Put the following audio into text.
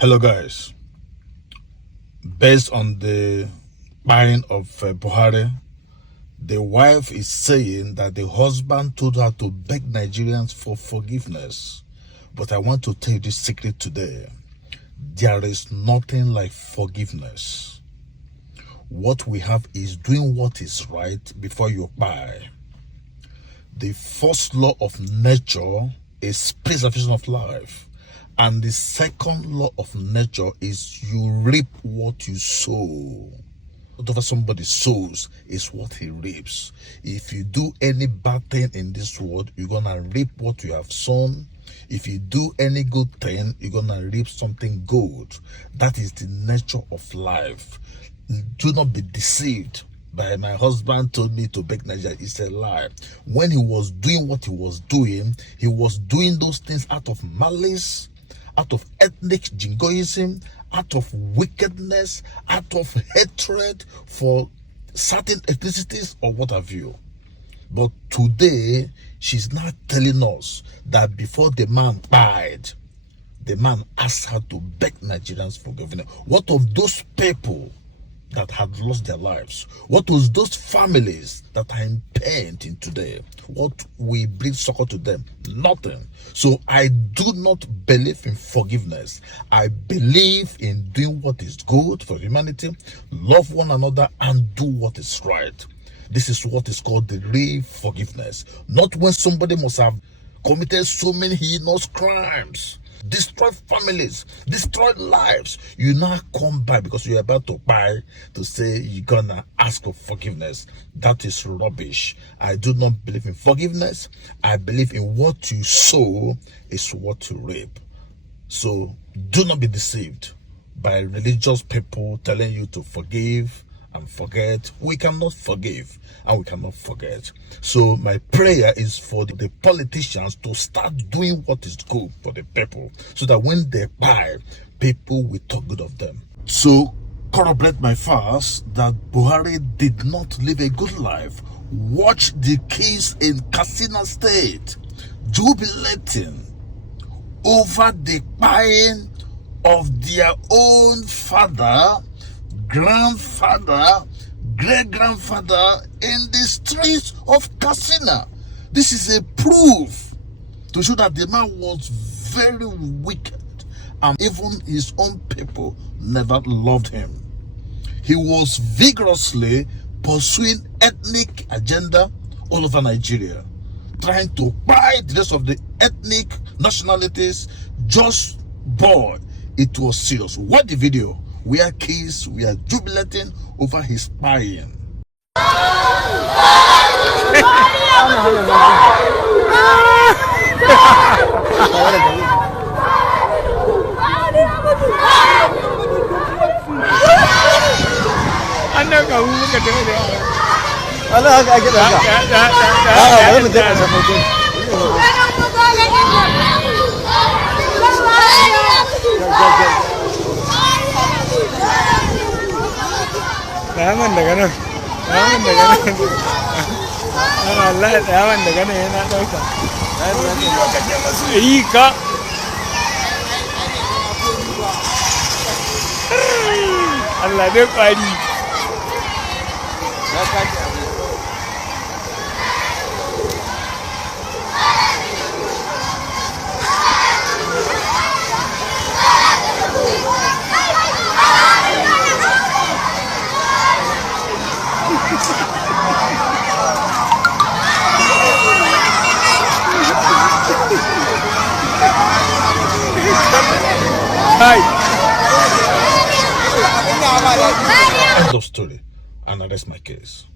Hello guys, based on the buying of Buhari, the wife is saying that the husband told her to beg Nigerians for forgiveness. But I want to tell you this secret today. There is nothing like forgiveness. What we have is doing what is right before you buy. The first law of nature is preservation of life. And the second law of nature is you reap what you sow. Whatever somebody sows is what he reaps. If you do any bad thing in this world, you're gonna reap what you have sown. If you do any good thing, you're gonna reap something good. That is the nature of life. Do not be deceived by my husband told me to beg Nigeria. It's a lie. When he was doing what he was doing those things out of malice, out of ethnic jingoism, out of wickedness, out of hatred for certain ethnicities or what have you. But today, she's now telling us that before the man died, the man asked her to beg Nigerians for forgiveness. What of those people that had lost their lives? What was those families that are in pain in today? What we bring succor to them? Nothing. So I do not believe in forgiveness. I believe in doing what is good for humanity, love one another, and do what is right. This is what is called the real forgiveness. Not when somebody must have committed so many heinous crimes, destroyed families, destroyed lives. You now come back because you're about to buy to say you're gonna ask for forgiveness. That is rubbish. I do not believe in forgiveness. I believe in what you sow is what you reap. So do not be deceived by religious people telling you to forgive and forget. We cannot forgive and we cannot forget. So my prayer is for the politicians to start doing what is good for the people, so that when they buy, people will talk good of them. So corroborate my fast that Buhari did not live a good life. Watch the kids in Katsina State jubilating over the buying of their own father, grandfather, great-grandfather in the streets of Katsina. This is a proof to show that the man was very wicked, and even his own people never loved him. He was vigorously pursuing ethnic agenda all over Nigeria, trying to buy the rest of the ethnic nationalities. Just boy, it was serious. Watch the video. We are kids, we are jubilating over his buying. Daman daga nan. Allah ya daman daga nan yana dauka. Yi ka. Allah dai kwari. End of story. And I rest my case.